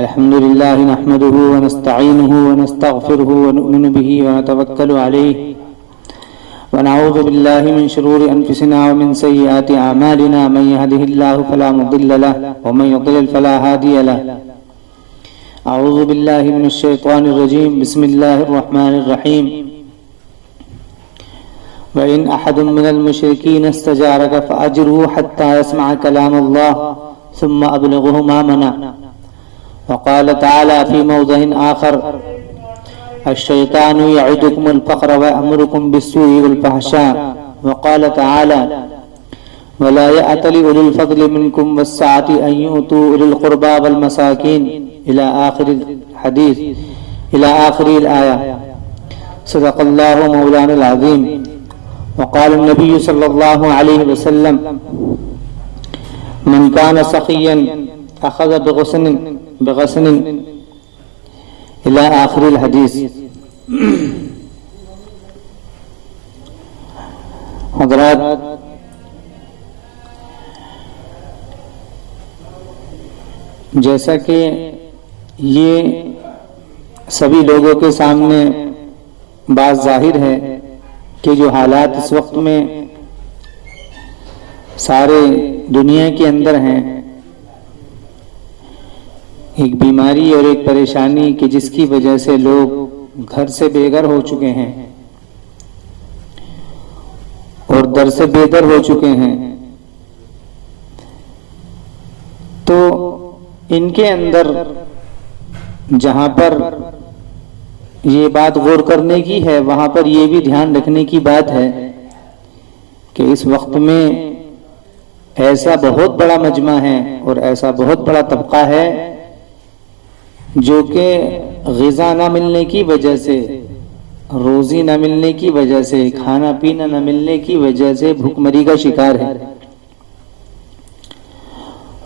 الحمد لله نحمده ونستعينه ونستغفره ونؤمن به ونتوكل عليه ونعوذ بالله من شرور أنفسنا ومن سيئات أعمالنا من يهده الله فلا مضل له ومن يضلل فلا هادي له أعوذ بالله من الشيطان الرجيم بسم الله الرحمن الرحيم وإن أحد من المشركين استجارك فأجره حتى يسمع كلام الله ثم أبلغه مأمنه وقال تعالى في موضع آخر الشيطان يعدكم الفقر ويأمركم بالسوء والفحشاء وقال تعالى ولا يأتل أولي الفضل منكم والسعة أن يؤتوا أولي القربى والمساكين إلى آخر الحديث إلى آخر الآية صدق الله مولانا العظيم وقال النبي صلى الله عليه وسلم من كان سخيا أخذ بغصن إلى آخر الحديث. حضرات، جیسا کہ یہ سبھی لوگوں کے سامنے بات ظاہر ہے کہ جو حالات اس وقت میں سارے دنیا کے اندر ہیں، ایک بیماری اور ایک پریشانی کہ جس کی وجہ سے لوگ گھر سے بے گھر ہو چکے ہیں اور در سے بے در ہو چکے ہیں، تو ان کے اندر جہاں پر یہ بات غور کرنے کی ہے وہاں پر یہ بھی دھیان رکھنے کی بات ہے کہ اس وقت میں ایسا بہت بڑا مجمع ہے اور ایسا بہت بڑا طبقہ ہے جو کہ غذا نہ ملنے کی وجہ سے، روزی نہ ملنے کی وجہ سے، کھانا پینا نہ ملنے کی وجہ سے بھوک مری کا شکار ہے۔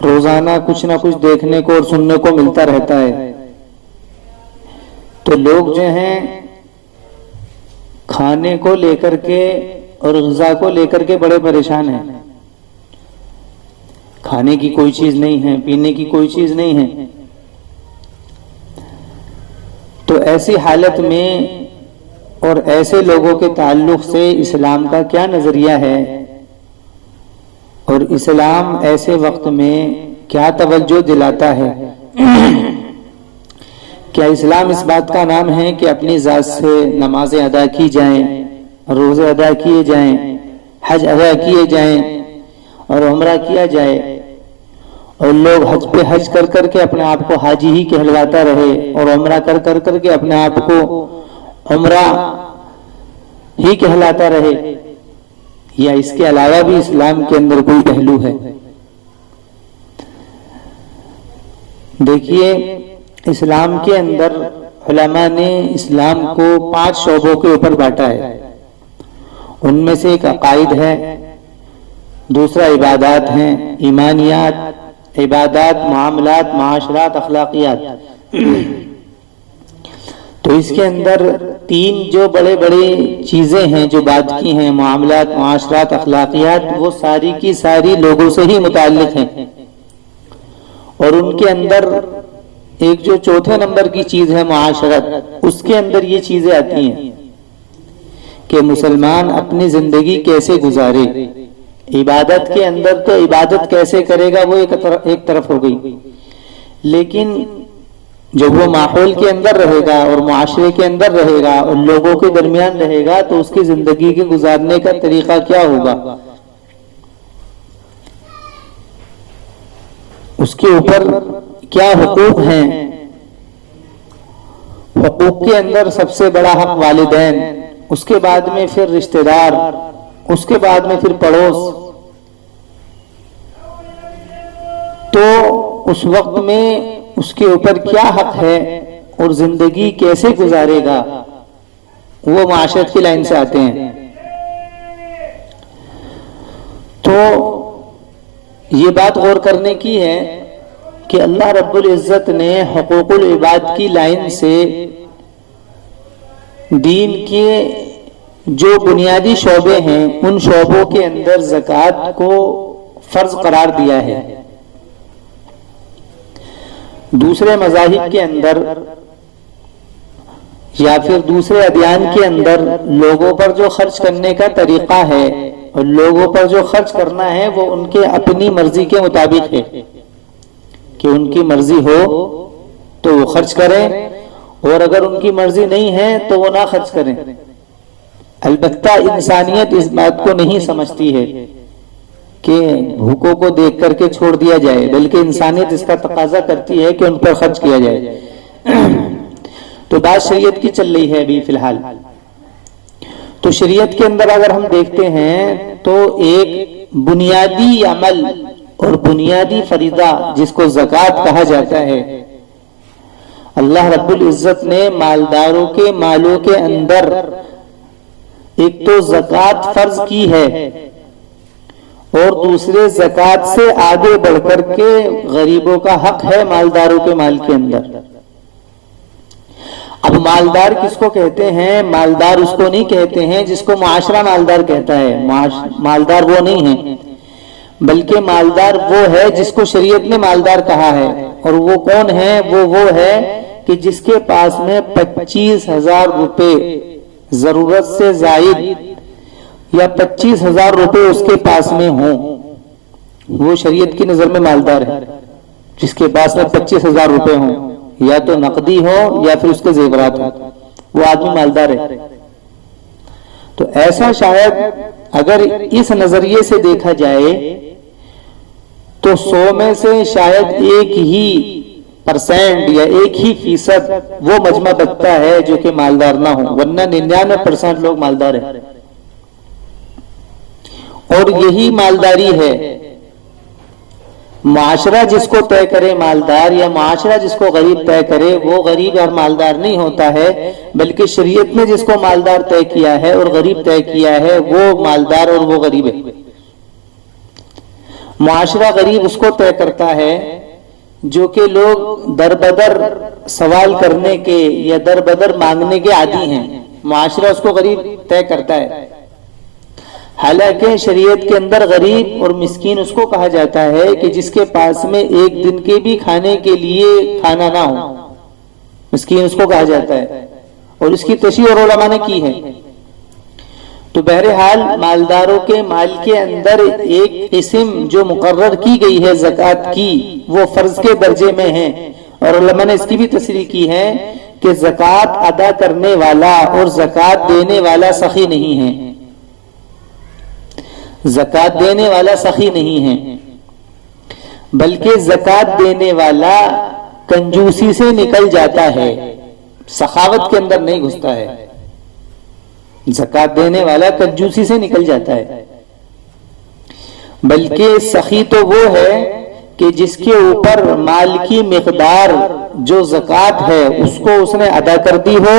روزانہ کچھ نہ کچھ دیکھنے کو اور سننے کو ملتا رہتا ہے، تو لوگ جو ہیں کھانے کو لے کر کے اور غذا کو لے کر کے بڑے پریشان ہیں۔ کھانے کی کوئی چیز نہیں ہے، پینے کی کوئی چیز نہیں ہے۔ تو ایسی حالت میں اور ایسے لوگوں کے تعلق سے اسلام کا کیا نظریہ ہے اور اسلام ایسے وقت میں کیا توجہ دلاتا ہے؟ کیا اسلام اس بات کا نام ہے کہ اپنی ذات سے نمازیں ادا کی جائیں، روزے ادا کیے جائیں، حج ادا کیے جائیں اور عمرہ کیا جائے اور لوگ حج پہ حج کر کر کے اپنے آپ کو حاجی ہی کہلواتا رہے اور عمرہ کر کر کے اپنے آپ کو عمرہ ہی کہلاتا رہے؟ یا اس کے علاوہ بھی اسلام کے اندر کوئی پہلو ہے؟ دیکھیے، اسلام کے اندر علماء نے اسلام کو 5 شعبوں کے اوپر بانٹا ہے۔ ان میں سے ایک عقائد ہے، دوسرا عبادات ہیں، ایمانیات، عبادات، معاملات، معاشرات، اخلاقیات۔ تو اس کے اندر 3 جو بڑے بڑے چیزیں ہیں جو بات کی ہیں، معاملات، معاشرات، اخلاقیات، وہ ساری کی ساری لوگوں سے ہی متعلق ہیں۔ اور ان کے اندر ایک جو چوتھے نمبر کی چیز ہے معاشرت، اس کے اندر یہ چیزیں آتی ہیں کہ مسلمان اپنی زندگی کیسے گزارے۔ عبادت کے اندر تو عبادت کیسے کرے گا وہ ایک طرف ہو گئی، لیکن جب وہ ماحول کے اندر رہے گا اور معاشرے کے اندر رہے گا اور لوگوں کے درمیان رہے گا تو اس کی زندگی کے گزارنے کا طریقہ کیا ہوگا، اس کے اوپر کیا حقوق ہیں۔ حقوق کے اندر سب سے بڑا حق والدین، اس کے بعد میں پھر رشتہ دار، اس کے بعد میں پھر پڑوس۔ تو اس وقت میں اس کے اوپر کیا حق ہے اور زندگی کیسے گزارے گا، وہ معاشرت کی لائن سے آتے ہیں۔ تو یہ بات غور کرنے کی ہے کہ اللہ رب العزت نے حقوق العباد کی لائن سے دین کے جو بنیادی شعبے ہیں ان شعبوں کے اندر زکوٰۃ کو فرض قرار دیا ہے۔ دوسرے مذاہب کے اندر یا پھر دوسرے ادیان کے اندر لوگوں پر جو خرچ کرنے کا طریقہ ہے اور لوگوں پر جو خرچ کرنا ہے وہ ان کے اپنی مرضی کے مطابق ہے کہ ان کی مرضی ہو تو وہ خرچ کریں اور اگر ان کی مرضی نہیں ہے تو وہ نہ خرچ کریں. البتہ انسانیت اس بات کو نہیں سمجھتی ہے کہ بھوکوں کو دیکھ کر کے چھوڑ دیا جائے، بلکہ انسانیت اس کا تقاضا کرتی ہے کہ ان پر خرچ کیا جائے. تو بات شریعت کی چل رہی ہے ابھی فی الحال. تو شریعت کے اندر اگر ہم دیکھتے ہیں تو ایک بنیادی عمل اور بنیادی فریضہ جس کو زکوٰۃ کہا جاتا ہے، اللہ رب العزت نے مالداروں کے مالوں کے اندر ایک تو زکوٰۃ فرض کی ہے اور دوسرے زکوٰۃ سے آگے بڑھ کر کے غریبوں کا حق ہے مالداروں کے مال کے اندر. اب مالدار کس کو کہتے ہیں؟ مالدار اس کو نہیں کہتے ہیں جس کو معاشرہ مالدار کہتا ہے. مالدار وہ نہیں ہے، بلکہ مالدار وہ ہے جس کو شریعت نے مالدار کہا ہے. اور وہ کون ہے؟ وہ ہے کہ جس کے پاس میں 25,000 روپے ضرورت سے زائد یا 25,000 روپے اس کے پاس میں ہوں، وہ شریعت کی نظر میں مالدار ہے. جس کے پاس میں 25,000 روپے ہوں، یا تو نقدی ہو یا پھر اس کے زیورات ہو، وہ آدمی مالدار ہے. تو ایسا شاید اگر اس نظریے سے دیکھا جائے تو 100 میں سے شاید 1% یا 1% وہ مجمع بچتا ہے جو کہ مالدار نہ ہو، ورنہ 99% لوگ مالدار ہیں. اور یہی مالداری ہے. معاشرہ جس کو طے کرے مالدار یا معاشرہ جس کو غریب طے کرے، وہ غریب اور مالدار نہیں ہوتا ہے، بلکہ شریعت نے جس کو مالدار طے کیا ہے اور غریب طے کیا ہے وہ مالدار اور وہ غریب ہے. معاشرہ غریب اس کو طے کرتا ہے جو کہ لوگ در بدر سوال کرنے کے یا در بدر مانگنے کے عادی ہیں. معاشرہ اس کو غریب طے کرتا ہے. حالانکہ شریعت کے اندر غریب اور مسکین اس کو کہا جاتا ہے کہ جس کے پاس میں ایک دن کے بھی کھانے کے لیے کھانا نہ ہو، مسکین اس کو کہا جاتا ہے. اور اس کی تشریح اور علماء نے کی ہے. تو بہرحال مالداروں کے مال کے اندر ایک قسم جو مقرر کی گئی ہے زکوٰۃ کی، وہ فرض کے درجے میں ہے. اور علماء نے اس کی بھی تشریح کی ہے کہ زکوٰۃ ادا کرنے والا اور زکوٰۃ دینے والا سخی نہیں ہے. زکوٰۃ دینے والا سخی نہیں ہے، بلکہ زکوٰۃ دینے والا کنجوسی سے نکل جاتا ہے، سخاوت کے اندر نہیں گھستا ہے. زکوٰۃ دینے والا کنجوسی سے نکل جاتا ہے. بلکہ سخی تو وہ ہے کہ جس کے اوپر مال کی مقدار جو زکوٰۃ ہے اس کو اس نے ادا کر دی ہو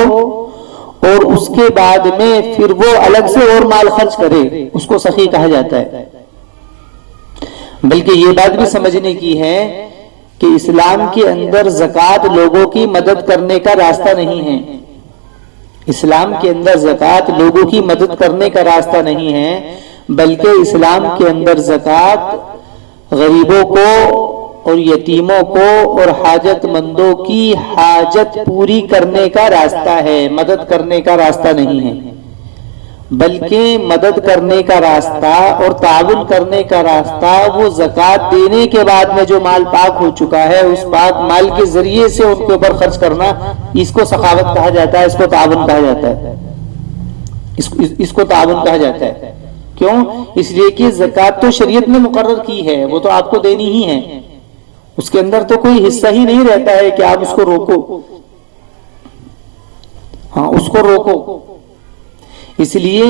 اور اس کے بعد میں پھر وہ الگ سے اور مال خرچ کرے، اس کو سخی کہا جاتا ہے. بلکہ یہ بات بھی سمجھنے کی ہے کہ اسلام کے اندر زکوٰۃ لوگوں کی مدد کرنے کا راستہ نہیں ہے. اسلام کے اندر زکوٰۃ لوگوں کی مدد کرنے کا راستہ نہیں ہے، بلکہ اسلام کے اندر زکوٰۃ غریبوں کو اور یتیموں کو اور حاجت مندوں کی حاجت پوری کرنے کا راستہ ہے، مدد کرنے کا راستہ نہیں ہے. بلکہ مدد کرنے کا راستہ اور تعاون کرنے کا راستہ وہ زکوٰۃ دینے کے بعد میں جو مال پاک ہو چکا ہے اس پاک مال کے ذریعے سے ان کے اوپر خرچ کرنا، اس کو سخاوت کہا جاتا ہے، اس کو تعاون کہا جاتا ہے. اس کو تعاون کہا جاتا ہے. کیوں؟ اس لیے کہ زکوٰۃ تو شریعت نے مقرر کی ہے، وہ تو آپ کو دینی ہی ہے. اس کے اندر تو کوئی حصہ ہی نہیں رہتا ہے کہ آپ اس کو روکو. ہاں، اس کو روکو. اس لیے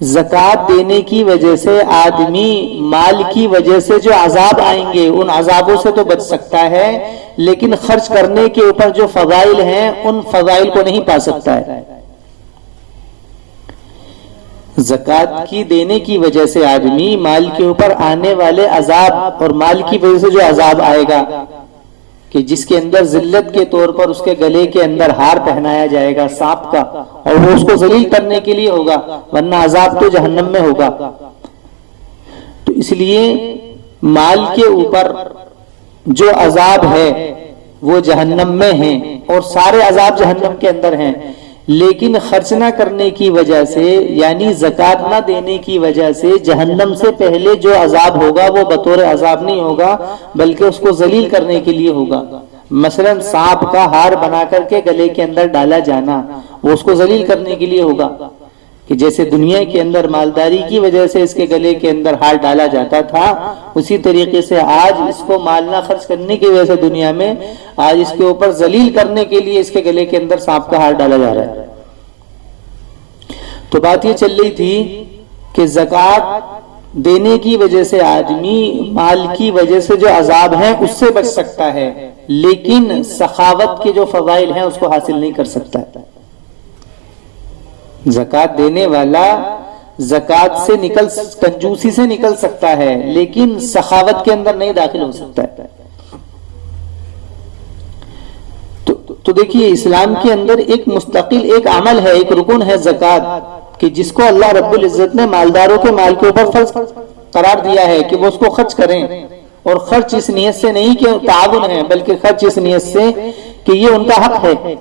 زکوٰۃ دینے کی وجہ سے آدمی مال کی وجہ سے جو عذاب آئیں گے ان عذابوں سے تو بچ سکتا ہے، لیکن خرچ کرنے کے اوپر جو فضائل ہیں ان فضائل کو نہیں پا سکتا ہے. زکوٰۃ کی دینے کی وجہ سے آدمی مال کے اوپر آنے والے عذاب اور مال کی وجہ سے جو عذاب آئے گا کہ جس کے اندر ذلت کے طور پر اس کے گلے کے اندر ہار پہنایا جائے گا سانپ کا، اور وہ اس کو ذلیل کرنے کے لیے ہوگا، ورنہ عذاب تو جہنم میں ہوگا. تو اس لیے مال کے اوپر جو عذاب ہے وہ جہنم میں ہیں اور سارے عذاب جہنم کے اندر ہیں، لیکن خرچ نہ کرنے کی وجہ سے، یعنی زکوٰۃ نہ دینے کی وجہ سے جہنم سے پہلے جو عذاب ہوگا وہ بطور عذاب نہیں ہوگا بلکہ اس کو ذلیل کرنے کے لیے ہوگا۔ مثلا سانپ کا ہار بنا کر کے گلے کے اندر ڈالا جانا، وہ اس کو ذلیل کرنے کے لیے ہوگا، کہ جیسے دنیا کے اندر مالداری کی وجہ سے اس کے گلے کے اندر ہار ڈالا جاتا تھا، اسی طریقے سے آج اس کو مال نہ خرچ کرنے کی وجہ سے دنیا میں آج اس کے اوپر ذلیل کرنے کے لیے اس کے گلے کے اندر سانپ کا ہار ڈالا جا رہا ہے۔ تو بات یہ چل رہی تھی کہ زکوٰۃ دینے کی وجہ سے آدمی مال کی وجہ سے جو عذاب ہیں اس سے بچ سکتا ہے، لیکن سخاوت کے جو فضائل ہیں اس کو حاصل نہیں کر سکتا۔ زکوٰۃ دینے والا زکوٰۃ سے کنجوسی سے نکل سکتا ہے، لیکن سخاوت کے اندر نہیں داخل ہو سکتا ہے۔ تو دیکھیے اسلام کے اندر ایک مستقل ایک عمل ہے، ایک رکن ہے زکوٰۃ، کہ جس کو اللہ رب العزت نے مالداروں کے مال کے اوپر فرض قرار دیا ہے کہ وہ اس کو خرچ کریں، اور خرچ اس نیت سے نہیں کہ تعاون ہے، بلکہ خرچ اس نیت سے کہ یہ ان کا حق ہے،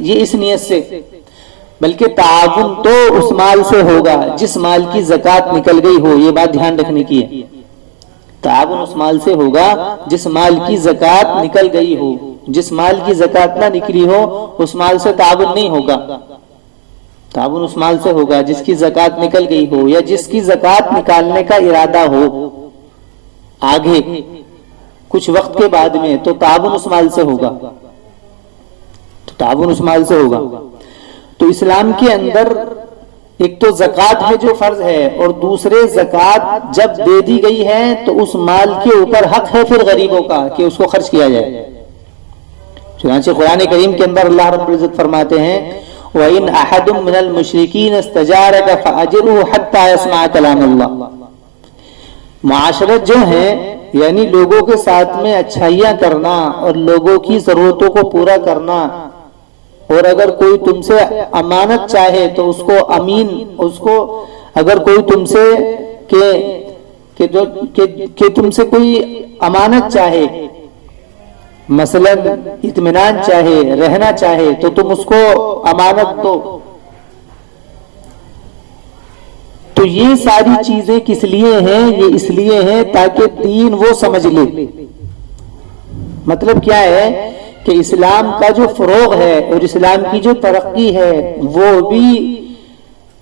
یہ اس نیت سے، بلکہ تعاون تو اس مال سے ہوگا جس مال کی زکوٰۃ نکل گئی ہو۔ یہ بات دھیان رکھنے کی ہے، تعاون اس مال سے ہوگا جس مال کی زکوٰۃ نکل گئی ہو، جس مال کی زکوٰۃ نہ نکلی ہو اس مال سے تعاون نہیں ہوگا۔ تعاون اس مال سے ہوگا جس کی زکوٰۃ نکل گئی ہو یا جس کی زکوٰۃ نکالنے کا ارادہ ہو آگے کچھ وقت کے بعد میں، تو تعاون اس مال سے ہوگا، تو تعاون اس مال سے ہوگا۔ تو اسلام کے اندر ایک تو زکوٰۃ ہے جو فرض ہے، اور دوسرے زکوٰۃ جب دے دی گئی ہے تو اس مال کے اوپر حق ہے پھر غریبوں کا کہ اس کو خرچ کیا جائے۔ چنانچہ قرآن کریم کے اندر اللہ رب العزت فرماتے ہیں وَإِنْ أَحَدٌ مِّنَ الْمُشْرِكِينَ اسْتَجَارَكَ فَأَجِرْهُ حَتَّى يَسْمَعَ كَلَامَ اللَّهِ۔ معاشرت جو ہے یعنی لوگوں کے ساتھ میں اچھائیاں کرنا اور لوگوں کی ضرورتوں کو پورا کرنا، اور اگر کوئی تم سے امانت چاہے تو اس کو امین، اس کو اگر کوئی تم سے کہ تم سے کوئی امانت چاہے، مثلا اطمینان چاہے، رہنا چاہے، تو تم اس کو امانت دو۔ تو یہ ساری چیزیں کس لیے ہیں؟ یہ اس لیے ہیں تاکہ دین وہ سمجھ لے۔ مطلب کیا ہے کہ اسلام کا جو فروغ ہے اور اسلام کی جو ترقی ہے وہ بھی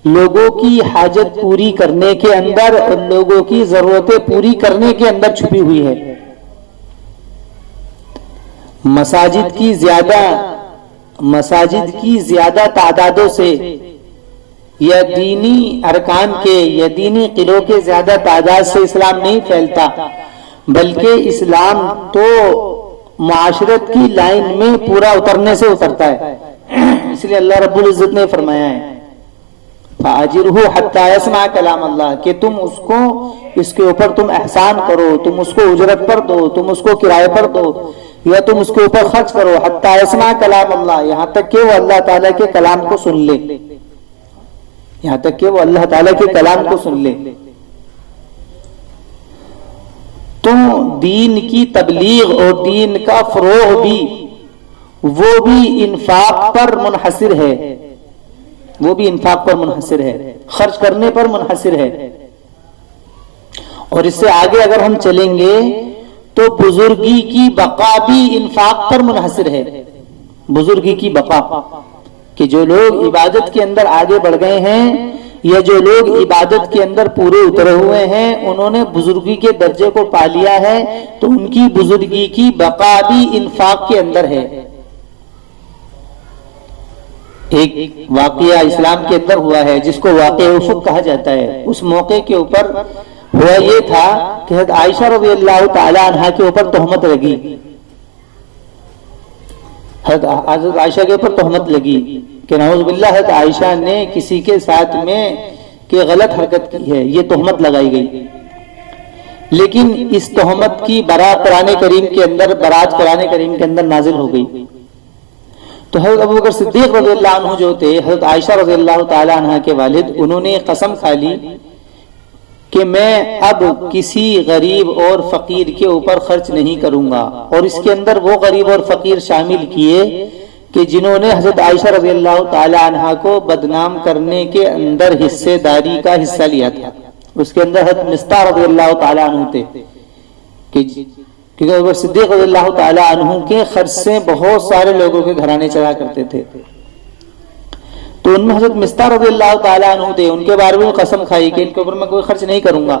لوگوں کی حاجت پوری کرنے کے اندر اور لوگوں کی ضرورتیں پوری کرنے کے اندر چھپی ہوئی ہے۔ مساجد کی زیادہ تعدادوں سے یا دینی ارکان کے یا دینی قلعوں کے زیادہ تعداد سے اسلام نہیں پھیلتا، بلکہ اسلام تو معاشرت کی لائن میں پورا اترنے سے اترتا ہے۔ اس لیے اللہ رب العزت نے فرمایا ہے فَأَجِرْهُ حَتَّى يَسْمَعَ كَلَامَ اللَّهِ، کہ تم اس کو اس کے اوپر تم احسان کرو، تم اس کو اجرت پر دو، تم اس کو کرائے پر دو، یا تم اس کے اوپر خرچ کرو، حَتَّى يَسْمَعَ كَلَامَ اللَّهِ، یہاں تک کہ وہ اللہ تعالیٰ کے کلام کو سن لے، یہاں تک کہ وہ اللہ تعالیٰ کے کلام کو سن لے۔ تو دین کی تبلیغ اور دین کا فروغ بھی وہ بھی انفاق پر منحصر ہے، وہ بھی انفاق پر منحصر ہے، خرچ کرنے پر منحصر ہے۔ اور اس سے آگے اگر ہم چلیں گے تو بزرگی کی بقا بھی انفاق پر منحصر ہے، بزرگی کی بقا، کہ جو لوگ عبادت کے اندر آگے بڑھ گئے ہیں یا جو لوگ عبادت کے اندر پورے اترے ہوئے ہیں، انہوں نے بزرگی کے درجے کو پا لیا ہے، تو ان کی بزرگی کی بقا بھی انفاق کے اندر ہے۔ ایک واقعہ اسلام کے اندر ہوا ہے جس کو واقعہ افق کہا جاتا ہے۔ اس موقع کے اوپر ہوا یہ تھا کہ حضرت عائشہ رضی اللہ تعالی عنہا کے اوپر تہمت لگی، حضرت عائشہ کے اوپر تہمت لگی کہ نعوذ باللہ حضرت عائشہ نے کسی کے ساتھ میں کہ غلط حرکت کی ہے، یہ تہمت لگائی گئی۔ لیکن اس تہمت کی برات قرآن کریم کے اندر نازل ہو گئی۔ تو حضرت ابوبکر صدیق رضی اللہ عنہ جو تھے، حضرت عائشہ رضی اللہ تعالی عنہ کے والد، انہوں نے قسم کھا لی کہ میں اب کسی غریب اور فقیر کے اوپر خرچ نہیں کروں گا، اور اس کے اندر وہ غریب اور فقیر شامل کیے کہ جنہوں نے حضرت عائشہ رضی اللہ تعالی عنہا کو بدنام کرنے کے اندر حصے داری کا حصہ لیا تھا۔ اس کے اندر حضرت مصطح رضی اللہ تعالی عنہ تھے، کیونکہ ابو صدیق رضی اللہ تعالی عنہ کے خرچ سے بہت سارے لوگوں کے گھرانے چلا کرتے تھے، تو ان میں حضرت مصطح رضی اللہ تعالی عنہ تھے۔ ان کے بارے میں قسم کھائی کہ ان کے اوپر میں کوئی خرچ نہیں کروں گا،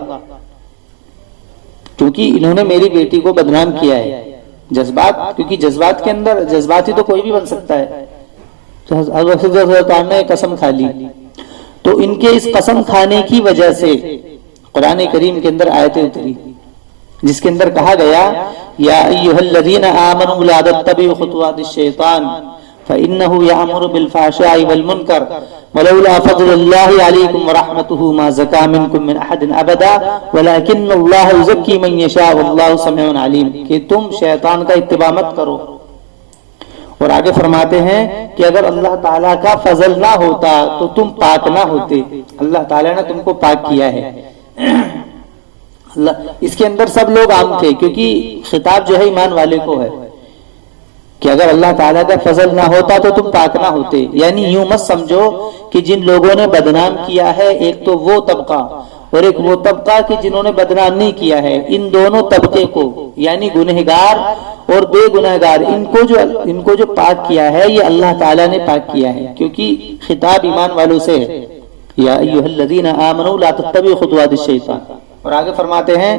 کیونکہ انہوں نے میری بیٹی کو بدنام کیا ہے۔ جذبات، کیونکہ جذبات کے اندر جذباتی تو کوئی بھی بن سکتا ہے، تو حضرت رضی اللہ تعالی عنہ نے قسم کھا لی۔ تو ان کے اس قسم کھانے کی وجہ سے قرآن کریم کے اندر آیتیں اتری، جس کے اندر کہا گیا یا ایھا الذین آمنوا لا تتبعوا خطوات الشیطان فإنه يأمر بالفحشاء والمنکر ولولا فضل اللہ علیکم ورحمتہ ما زکا منکم من احد ابدا ولکن اللہ یزکی من یشاء واللہ سمیع علیم، کہ تم شیطان کا اتباع مت کرو۔ اور آگے فرماتے ہیں کہ اگر اللہ تعالیٰ کا فضل نہ ہوتا تو تم پاک نہ ہوتے، اللہ تعالیٰ نے تم کو پاک کیا ہے۔ اس کے اندر سب لوگ عام تھے، کیونکہ خطاب جو ہے ایمان والے کو ہے کہ اگر اللہ تعالیٰ کا فضل نہ ہوتا تو تم پاک نہ ہوتے۔ یعنی یوں مت سمجھو کہ جن لوگوں نے بدنام کیا ہے ایک تو وہ طبقہ اور ایک وہ طبقہ کہ جنہوں نے بدنام نہیں کیا ہے، ان دونوں طبقے کو یعنی گنہگار اور بے گنہگار ان کو جو پاک کیا ہے یہ اللہ تعالیٰ نے پاک کیا ہے، کیونکہ خطاب ایمان والوں سے ہے۔ یا ایھا الذین آمنوا لا تتبعوا خطوات الشیطان، اور آگے فرماتے ہیں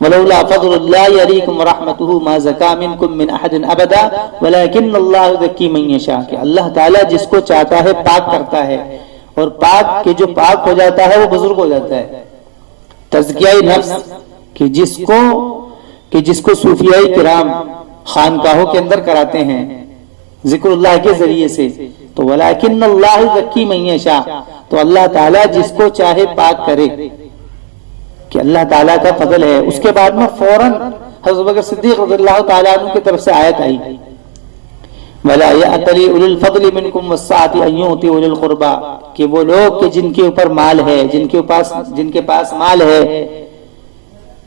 ولولا فضل اللہ علیکم ورحمتہ ما زکا منکم من احد ابدا ولکن اللہ یزکی من یشاء، کہ اللہ تعالیٰ جس کو چاہتا ہے پاک کرتا ہے، اور پاک کہ جو پاک ہو جاتا ہے وہ بزرگ ہو جاتا ہے۔ تزکیہ نفس کہ جس کو صوفیاء کرام خانقاہوں کے اندر کراتے ہیں ذکر اللہ کے ذریعے سے، تو ولکن اللہ یزکی من یشاء، تو اللہ تعالیٰ جس کو چاہے پاک کرے، کہ اللہ تعالیٰ کا فضل ہے۔ اس کے بعد میں فوراً حضرت بکر صدیق رضی اللہ تعالیٰ عنہ کی طرف سے آیت آئی وَلَا يَأْتَلِ أُولِي الْفَضْلِ مِنْكُمْ وَالسَّعَةِ أَن يُؤْتُوا أُولِي الْقُرْبَى، کہ وہ لوگ کہ جن کے اوپر مال ہے، جن کے پاس مال ہے،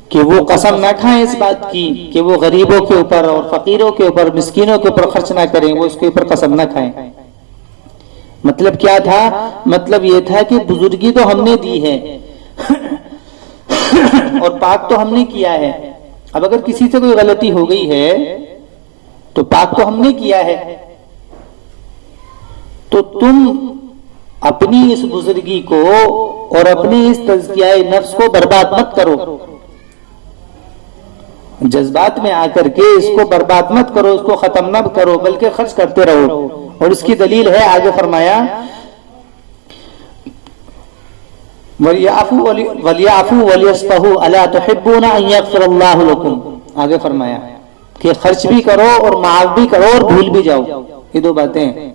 کہ وہ قسم نہ کھائیں اس بات کی کہ وہ غریبوں کے اوپر اور فقیروں کے اوپر مسکینوں کے اوپر خرچ نہ کریں، وہ اس کے اوپر قسم نہ کھائیں۔ مطلب کیا تھا؟ مطلب یہ تھا کہ بزرگی تو ہم نے دی ہے اور پاک تو ہم نے کیا ہے۔ اب اگر کسی سے کوئی غلطی ہو گئی ہے تو پاک تو ہم نے کیا ہے، تو تم اپنی اس بزرگی کو اور اپنی اس تزکیہ نفس کو برباد مت کرو، جذبات میں آ کر کے اس کو برباد مت کرو، اس کو ختم نہ کرو، بلکہ خرچ کرتے رہو۔ اور اس کی دلیل ہے، آگے فرمایا وَلْيَعْفُوا وَلْيَصْفَحُوا أَلَا تُحِبُّونَ أَن يَغْفِرَ اللَّهُ لَكُمْ، آگے فرمایا کہ خرچ بھی کرو اور معاف بھی کرو اور بھول بھی جاؤ، یہ دو باتیں ہیں۔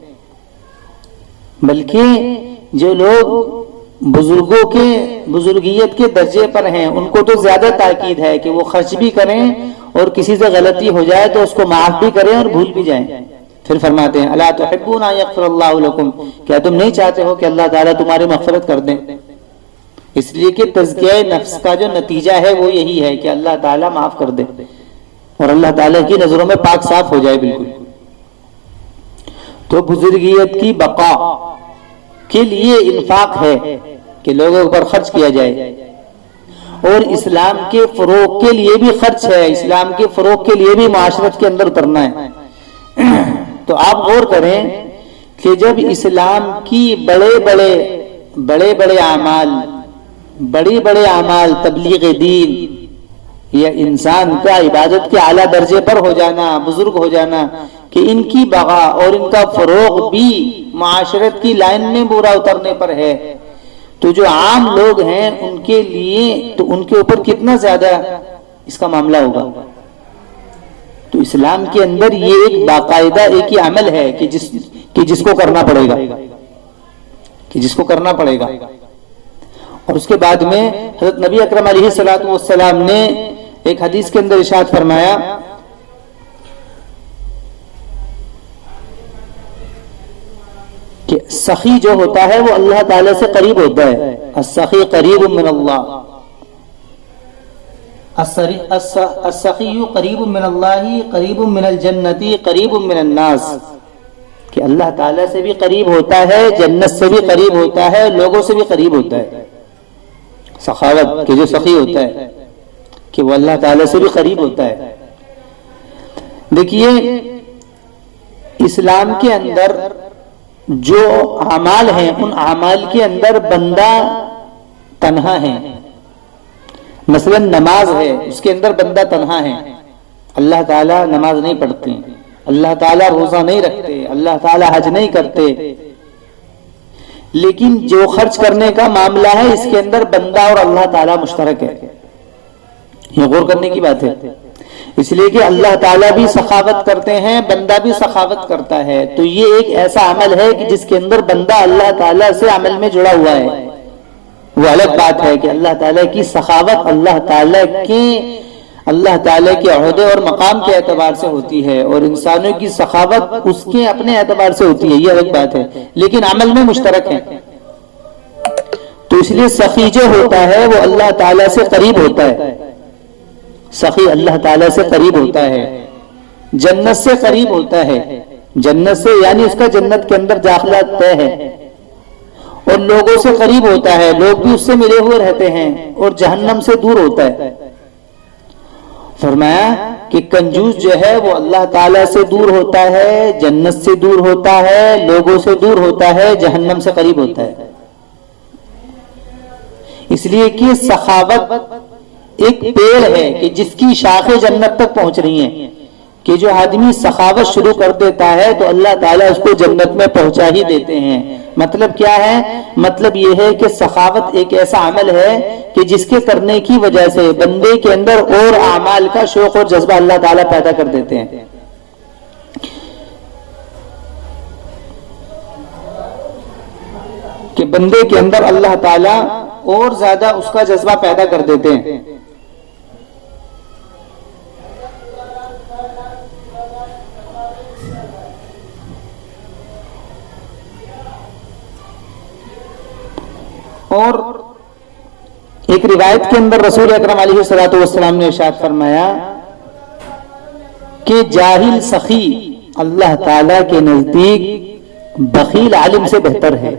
بلکہ جو لوگ بزرگوں کے بزرگیت کے درجے پر ہیں ان کو تو زیادہ تاکید ہے کہ وہ خرچ بھی کریں اور کسی سے غلطی ہو جائے تو اس کو معاف بھی کریں اور بھول بھی جائیں۔ پھر فرماتے ہیں الا تحبون ان یغفر اللہ لکم، کیا تم نہیں چاہتے ہو کہ اللہ تعالیٰ تمہاری مغفرت کر دیں؟ اس لیے کہ تزکیہ نفس کا جو نتیجہ ہے وہ یہی ہے کہ اللہ تعالیٰ معاف کر دے اور اللہ تعالیٰ کی نظروں میں پاک صاف ہو جائے بالکل۔ تو بزرگیت کی بقا کے لیے انفاق ہے کہ لوگوں پر خرچ کیا جائے، اور اسلام کے فروغ کے لیے بھی خرچ ہے، اسلام کے فروغ کے لیے بھی معاشرت کے اندر اترنا ہے۔ تو آپ غور کریں کہ جب اسلام کی بڑے بڑے اعمال تبلیغ دین یا انسان کا عبادت کے اعلیٰ درجے پر ہو جانا، بزرگ ہو جانا، کہ ان کی بقا اور ان کا فروغ بھی معاشرت کی لائن میں برا اترنے پر ہے، تو جو عام لوگ ہیں ان کے لیے تو ان کے اوپر کتنا زیادہ اس کا معاملہ ہوگا۔ تو اسلام کے اندر یہ ایک باقاعدہ ایک ہی عمل ہے کہ جس کو کرنا پڑے گا، اور اس کے بعد میں حضرت نبی اکرم علیہ الصلوۃ والسلام نے ایک حدیث کے اندر ارشاد فرمایا کہ سخی جو ہوتا ہے وہ اللہ تعالیٰ سے قریب ہوتا ہے، السخی قریب من اللہ، السخی قریب من اللہ قریب من الجنتی قریب من الناس، کہ اللہ تعالیٰ سے بھی قریب ہوتا ہے، جنت سے بھی قریب ہوتا ہے، لوگوں سے بھی قریب ہوتا ہے۔ سخاوت کہ جو سخی ہوتا ہے کہ وہ اللہ تعالیٰ سے بھی قریب ہوتا ہے۔ دیکھیے اسلام کے اندر جو اعمال ہیں ان اعمال کے اندر بندہ تنہا ہے۔ مثلا نماز ہے، اس کے اندر بندہ تنہا ہے، اللہ تعالیٰ نماز نہیں پڑھتے، اللہ تعالیٰ روزہ نہیں رکھتے، اللہ تعالیٰ حج نہیں کرتے، لیکن جو خرچ کرنے کا معاملہ ہے اس کے اندر بندہ اور اللہ تعالیٰ مشترک ہے۔ یہ غور کرنے کی بات ہے، اس لیے کہ اللہ تعالیٰ بھی سخاوت کرتے ہیں، بندہ بھی سخاوت کرتا ہے، تو یہ ایک ایسا عمل ہے کہ جس کے اندر بندہ اللہ تعالیٰ سے عمل میں جڑا ہوا ہے۔ وہ الگ بات ہے کہ اللہ تعالیٰ کی سخاوت اللہ تعالیٰ کے عہدے اور مقام کے اعتبار سے ہوتی ہے، اور انسانوں کی سخاوت اس کے اپنے اعتبار سے ہوتی ہے، یہ الگ بات ہے، لیکن عمل میں مشترک ہے۔ تو اس لیے سخی جو ہوتا ہے وہ اللہ تعالیٰ سے قریب ہوتا ہے، سخی اللہ تعالیٰ سے قریب ہوتا ہے، جنت سے قریب ہوتا ہے، جنت سے یعنی اس کا جنت کے اندر داخلہ طے ہے، اور لوگوں سے قریب ہوتا ہے، لوگ بھی اس سے ملے ہوئے رہتے ہیں، اور جہنم سے دور ہوتا ہے۔ فرمایا کہ کنجوس جو ہے وہ اللہ تعالیٰ سے دور ہوتا ہے، جنت سے دور ہوتا ہے، لوگوں سے دور ہوتا ہے، جہنم سے قریب ہوتا ہے۔ اس لیے کہ سخاوت ایک پیڑ ہے کہ جس کی شاخیں جنت تک پہنچ رہی ہیں، کہ جو آدمی سخاوت شروع کر دیتا ہے تو اللہ تعالیٰ اس کو جنت میں پہنچا ہی دیتے ہیں۔ مطلب کیا ہے؟ مطلب یہ ہے کہ سخاوت ایک ایسا عمل ہے کہ جس کے کرنے کی وجہ سے بندے کے اندر اور اعمال کا شوق اور جذبہ اللہ تعالیٰ پیدا کر دیتے ہیں۔ کہ بندے کے اندر اللہ تعالیٰ اور زیادہ اس کا جذبہ پیدا کر دیتے ہیں۔ اور ایک روایت کے اندر رسول اکرم علیہ الصلوۃ والسلام نے ارشاد فرمایا کہ جاہل سخی اللہ تعالی کے نزدیک بخیل عالم سے بہتر ہے۔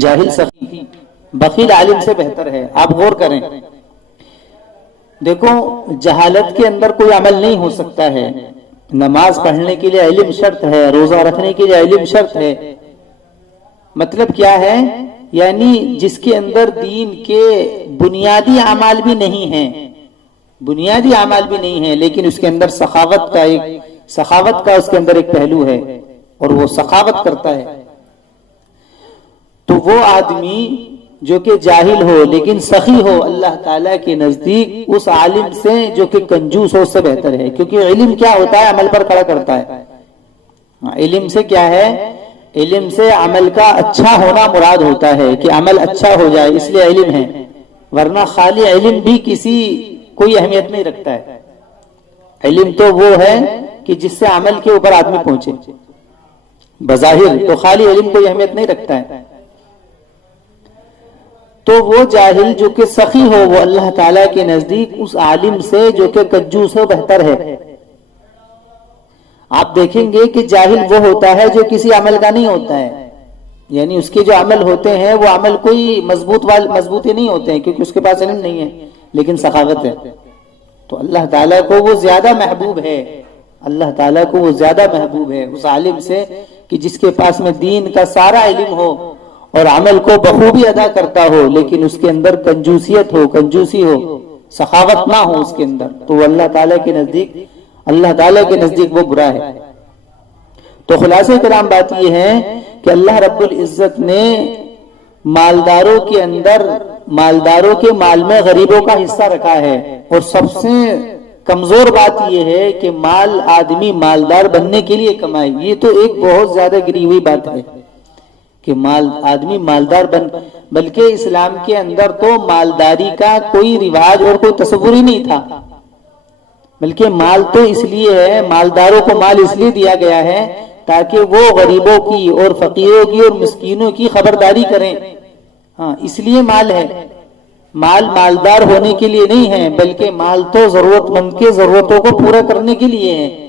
جاہل سخی بخیل عالم سے بہتر ہے۔ آپ غور کریں، دیکھو جہالت کے اندر کوئی عمل نہیں ہو سکتا ہے۔ نماز پڑھنے کے لیے علم شرط ہے، روزہ رکھنے کے لیے علم شرط ہے۔ مطلب کیا ہے؟ یعنی جس کے اندر دین کے بنیادی اعمال بھی نہیں ہیں، بنیادی اعمال بھی نہیں ہیں، لیکن اس کے اندر سخاوت کا اس کے اندر ایک پہلو ہے، اور وہ سخاوت کرتا ہے، تو وہ آدمی جو کہ جاہل ہو لیکن سخی ہو اللہ تعالیٰ کے نزدیک اس عالم سے جو کہ کنجوس ہو اس سے بہتر ہے۔ کیونکہ علم کیا ہوتا ہے؟ عمل پر کھڑا کرتا ہے۔ علم سے کیا ہے؟ علم سے عمل کا اچھا ہونا مراد ہوتا ہے کہ عمل اچھا ہو جائے، اس لیے علم ہے، ورنہ خالی علم بھی کوئی اہمیت نہیں رکھتا ہے۔ علم تو وہ ہے کہ جس سے عمل کے اوپر آدمی پہنچے، بظاہر تو خالی علم کوئی اہمیت نہیں رکھتا ہے۔ تو وہ جاہل جو کہ سخی ہو وہ اللہ تعالیٰ کے نزدیک اس عالم سے جو کہ کنجوس ہو بہتر ہے۔ آپ دیکھیں گے کہ جاہل وہ ہوتا ہے جو کسی عمل کا نہیں ہوتا ہے، یعنی اس کے جو عمل ہوتے ہیں وہ عمل کوئی مضبوطی نہیں ہوتے ہیں، کیونکہ اس کے پاس علم نہیں ہے، لیکن سخاوت ہے، تو اللہ تعالیٰ کو وہ زیادہ محبوب ہے، اللہ تعالیٰ کو وہ زیادہ محبوب ہے اس عالم سے کہ جس کے پاس میں دین کا سارا علم ہو اور عمل کو بخوبی ادا کرتا ہو، لیکن اس کے اندر کنجوسی ہو، سخاوت نہ ہو اس کے اندر، تو وہ اللہ تعالیٰ کے نزدیک وہ برا ہے۔ تو خلاصہ کلام بات یہ ہے کہ اللہ رب العزت نے مالداروں کے اندر مالداروں کے مال میں غریبوں کا حصہ رکھا ہے، اور سب سے کمزور بات یہ ہے کہ مال آدمی مالدار بننے کے لیے کمائے، یہ تو ایک بہت زیادہ گری ہوئی بات ہے کہ آدمی مالدار بلکہ اسلام کے اندر تو مالداری کا کوئی رواج اور کوئی تصور ہی نہیں تھا، بلکہ مال تو اس لیے ہے، مالداروں کو مال اس لیے دیا گیا ہے تاکہ وہ غریبوں کی اور فقیروں کی اور مسکینوں کی خبرداری کریں، ہاں اس لیے مال ہے۔ مال مالدار ہونے کے لیے نہیں ہے، بلکہ مال تو ضرورت مند کے ضرورتوں کو پورا کرنے کے لیے ہے۔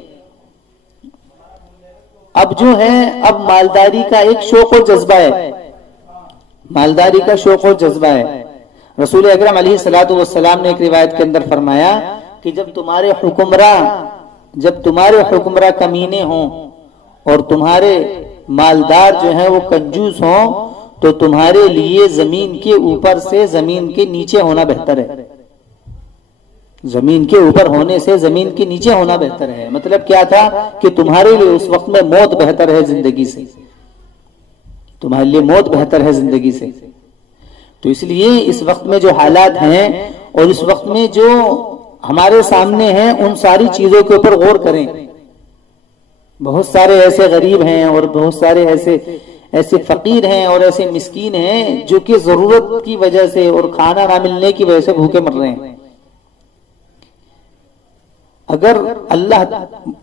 اب جو ہے، اب مالداری کا ایک شوق و جذبہ ہے، مالداری کا شوق و جذبہ ہے۔ رسول اکرم علیہ الصلوۃ والسلام نے ایک روایت کے اندر فرمایا کہ جب تمہارے حکمراں کمینے ہوں اور تمہارے مالدار جو ہیں وہ کنجوس ہوں، تو تمہارے لیے زمین کے اوپر سے زمین کے نیچے ہونا بہتر ہے۔ زمین کے اوپر ہونے سے زمین کے نیچے ہونا بہتر ہے۔ مطلب کیا تھا کہ تمہارے لیے اس وقت میں موت بہتر ہے زندگی سے، تمہارے لیے موت بہتر ہے زندگی سے۔ تو اس لیے اس وقت میں جو حالات ہیں اور اس وقت میں جو ہمارے سامنے ہیں، ان ساری چیزوں کے اوپر غور کریں۔ بہت سارے ایسے غریب ہیں اور بہت سارے ایسے فقیر ہیں اور ایسے مسکین ہیں جو کہ ضرورت کی وجہ سے اور کھانا نہ ملنے کی وجہ سے بھوکے مر رہے ہیں۔ اگر اللہ،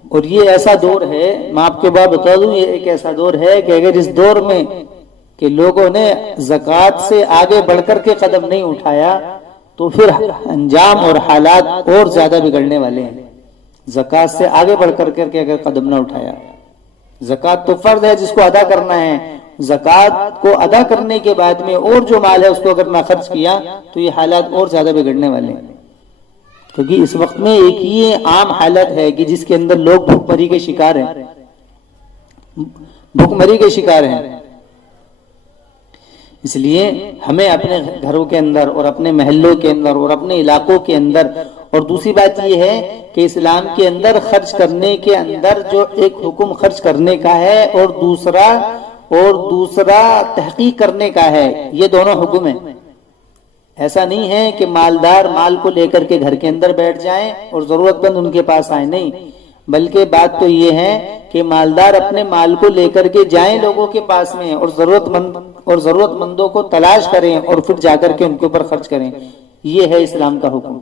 اور یہ ایسا دور ہے، میں آپ کے بعد بتا دوں، یہ ایک ایسا دور ہے کہ اگر اس دور میں کہ لوگوں نے زکوٰۃ سے آگے بڑھ کر کے قدم نہیں اٹھایا تو پھر انجام اور حالات اور زیادہ بگڑنے والے ہیں۔ زکوٰۃ سے آگے بڑھ کر کے اگر قدم نہ اٹھایا، زکوٰۃ تو فرض ہے جس کو ادا کرنا ہے، زکوٰۃ کو ادا کرنے کے بعد میں اور جو مال ہے اس کو اگر نہ خرچ کیا تو یہ حالات اور زیادہ بگڑنے والے ہیں۔ کیونکہ اس وقت میں ایک یہ عام حالت ہے کہ جس کے اندر لوگ بھوک مری کے شکار ہیں، بھوک مری کے شکار ہیں۔ اس لیے ہمیں اپنے گھروں کے اندر اور اپنے محلوں کے اندر اور اپنے علاقوں کے اندر، اور دوسری بات یہ ہے کہ اسلام کے اندر خرچ کرنے کے اندر جو ایک حکم خرچ کرنے کا ہے اور دوسرا تحقیق کرنے کا ہے، یہ دونوں حکم ہیں۔ ایسا نہیں ہے کہ مالدار مال کو لے کر کے گھر کے اندر بیٹھ جائیں اور ضرورت مند ان کے پاس آئے، نہیں، بلکہ بات تو یہ ہے کہ مالدار اپنے مال کو لے کر کے جائیں لوگوں کے پاس میں اور ضرورت مندوں کو تلاش کریں اور پھر جا کر کے ان کے اوپر خرچ کریں۔ یہ ہے اسلام کا حکم۔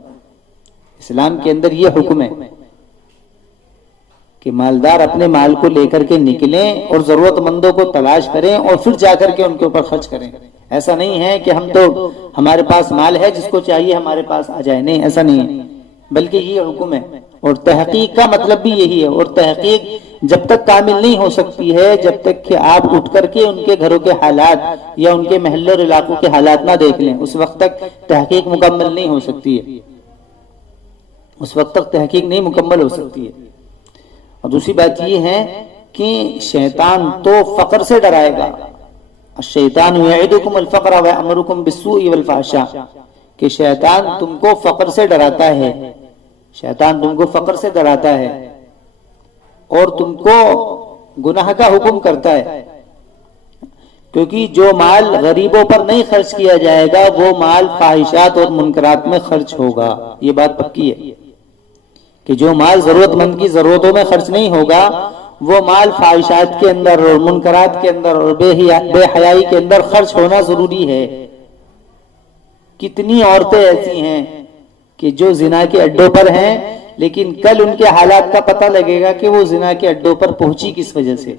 اسلام کے اندر یہ حکم ہے کہ مالدار اپنے مال کو لے کر کے نکلیں اور ضرورت مندوں کو تلاش کریں اور پھر جا کر کے ان کے اوپر خرچ کریں۔ ایسا نہیں ہے کہ ہمارے پاس مال ہے، جس کو چاہیے ہمارے پاس آ جائے، نہیں، ایسا نہیں ہے، بلکہ یہ حکم ہے۔ اور تحقیق کا مطلب بھی یہی ہے، اور تحقیق جب تک کامل نہیں ہو سکتی ہے جب تک کہ آپ اٹھ کر کے ان کے گھروں کے حالات یا ان کے محلے اور علاقوں کے حالات نہ دیکھ لیں، اس وقت تک تحقیق مکمل نہیں ہو سکتی ہے، اس وقت تک تحقیق نہیں مکمل ہو سکتی ہے۔ اور دوسری بات یہ ہے کہ شیطان تو فقر سے ڈرائے گا، الشیطان یعدکم الفقر ویأمرکم بالسوء والفحشاء، کہ شیطان تم کو فقر سے ڈراتا ہے، شیطان تم کو فقر سے ڈراتا ہے اور تم کو گناہ کا حکم کرتا ہے، کیونکہ جو مال غریبوں پر نہیں خرچ کیا جائے گا وہ مال فاحشات اور منکرات میں خرچ ہوگا۔ یہ بات پکی ہے کہ جو مال ضرورت مند کی ضرورتوں میں خرچ نہیں ہوگا وہ مال فاحشات کے اندر اور منکرات کے اندر اور بے حیائی کے اندر خرچ ہونا ضروری ہے۔ کتنی عورتیں ایسی ہیں کہ جو زنا کے اڈوں پر ہیں، لیکن کل ان کے حالات کا پتہ لگے گا کہ وہ زنا کے اڈوں پر پہنچی کس وجہ سے،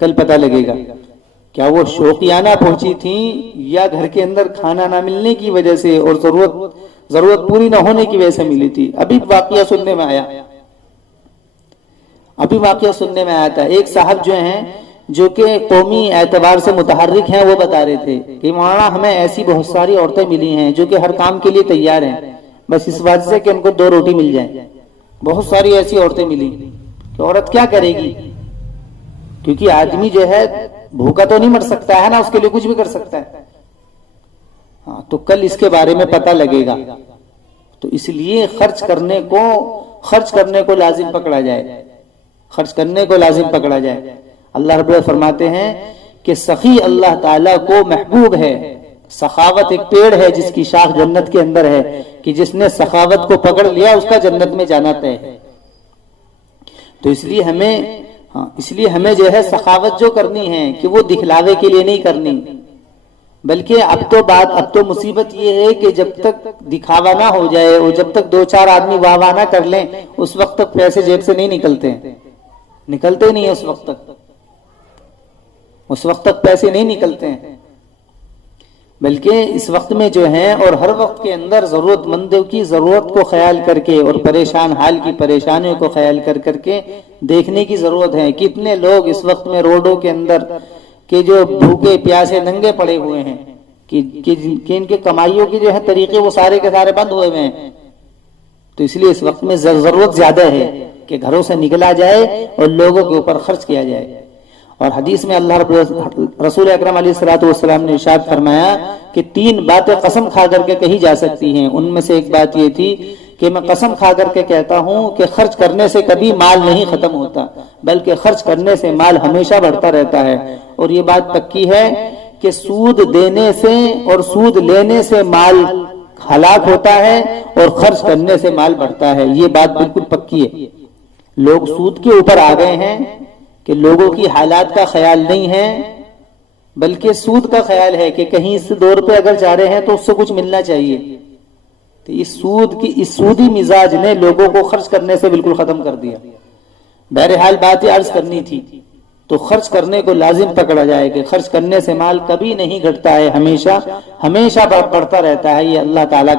کل پتہ لگے گا کیا وہ شوقیانہ پہنچی تھیں یا گھر کے اندر کھانا نہ ملنے کی وجہ سے اور ضرورت پوری نہ ہونے کی وجہ سے ملی تھی۔ ابھی واقعہ سننے میں آیا تھا، ایک صاحب جو ہیں جو کہ قومی اعتبار سے متحرک ہیں، وہ بتا رہے تھے کہ مولانا ہمیں ایسی بہت ساری عورتیں ملی ہیں جو کہ ہر کام کے لیے تیار ہیں، بس اس بات سے کہ ان کو 2 روٹی مل جائیں۔ بہت ساری ایسی عورتیں ملی کہ عورت کیا کرے گی، کیونکہ آدمی جو ہے بھوکا تو نہیں مر سکتا ہے نا، اس کے لیے کچھ بھی کر سکتا ہے، ہاں، تو کل اس کے بارے میں پتہ لگے گا۔ تو اس لیے خرچ کرنے کو لازم پکڑا جائے، خرچ کرنے کو لازم پکڑا جائے۔ اللہ رب العزت فرماتے ہیں کہ سخی اللہ تعالیٰ کو محبوب ہے۔ سخاوت ایک پیڑ ہے جس کی شاخ جنت کے اندر ہے، کہ جس نے سخاوت کو پکڑ لیا اس کا جنت میں جانا طے ہے۔ تو اس لیے ہمیں جو ہے سخاوت جو کرنی ہے کہ وہ دکھلاوے کے لیے نہیں کرنی، بلکہ اب تو مصیبت یہ ہے کہ جب تک دکھاوا نہ ہو جائے اور جب تک 2-4 آدمی واہ واہ نہ کر لیں اس وقت تک پیسے جیب سے نہیں نکلتے نہیں ہیں، اس وقت تک پیسے نہیں نکلتے ہیں۔ بلکہ اس وقت میں جو ہیں اور ہر وقت کے اندر ضرورت مندوں کی ضرورت کو خیال کر کے اور پریشان حال کی پریشانیوں کو خیال کر کے دیکھنے کی ضرورت ہے. کتنے لوگ اس وقت میں روڈوں کے اندر کہ جو بھوکے پیاسے ننگے پڑے ہوئے ہیں کہ ان کے کمائیوں کے جو ہے طریقے وہ سارے کے سارے بند ہوئے ہوئے ہیں. تو اس لیے اس وقت میں ضرورت زیادہ ہے کہ گھروں سے نکلا جائے اور لوگوں کے اوپر خرچ کیا جائے. اور حدیث میں اللہ رسول اکرم علیہ الصلوۃ والسلام نے ارشاد فرمایا کہ 3 باتیں قسم کھا کر کے کہی جا سکتی ہیں. ان میں سے ایک بات یہ تھی کہ میں قسم کھا کر کے کہتا ہوں کہ خرچ کرنے سے کبھی مال نہیں ختم ہوتا بلکہ خرچ کرنے سے مال ہمیشہ بڑھتا رہتا ہے. اور یہ بات پکی ہے کہ سود دینے سے اور سود لینے سے مال ہلاک ہوتا ہے اور خرچ کرنے سے مال بڑھتا ہے. یہ بات بالکل پکی ہے. لوگ سود کے اوپر آ گئے ہیں کہ لوگوں کی حالات کا خیال نہیں ہے بلکہ سود کا خیال ہے کہ کہیں اس 2 روپے اگر جا رہے ہیں تو اس سے کچھ ملنا چاہیے. تو اس سودی مزاج نے لوگوں کو خرچ کرنے سے بالکل ختم کر دیا. بہرحال بات یہ عرض کرنی تھی تو خرچ کرنے کو لازم پکڑا جائے کہ خرچ کرنے سے مال کبھی نہیں گھٹتا ہے، ہمیشہ بڑھتا رہتا ہے. یہ اللہ تعالیٰ کا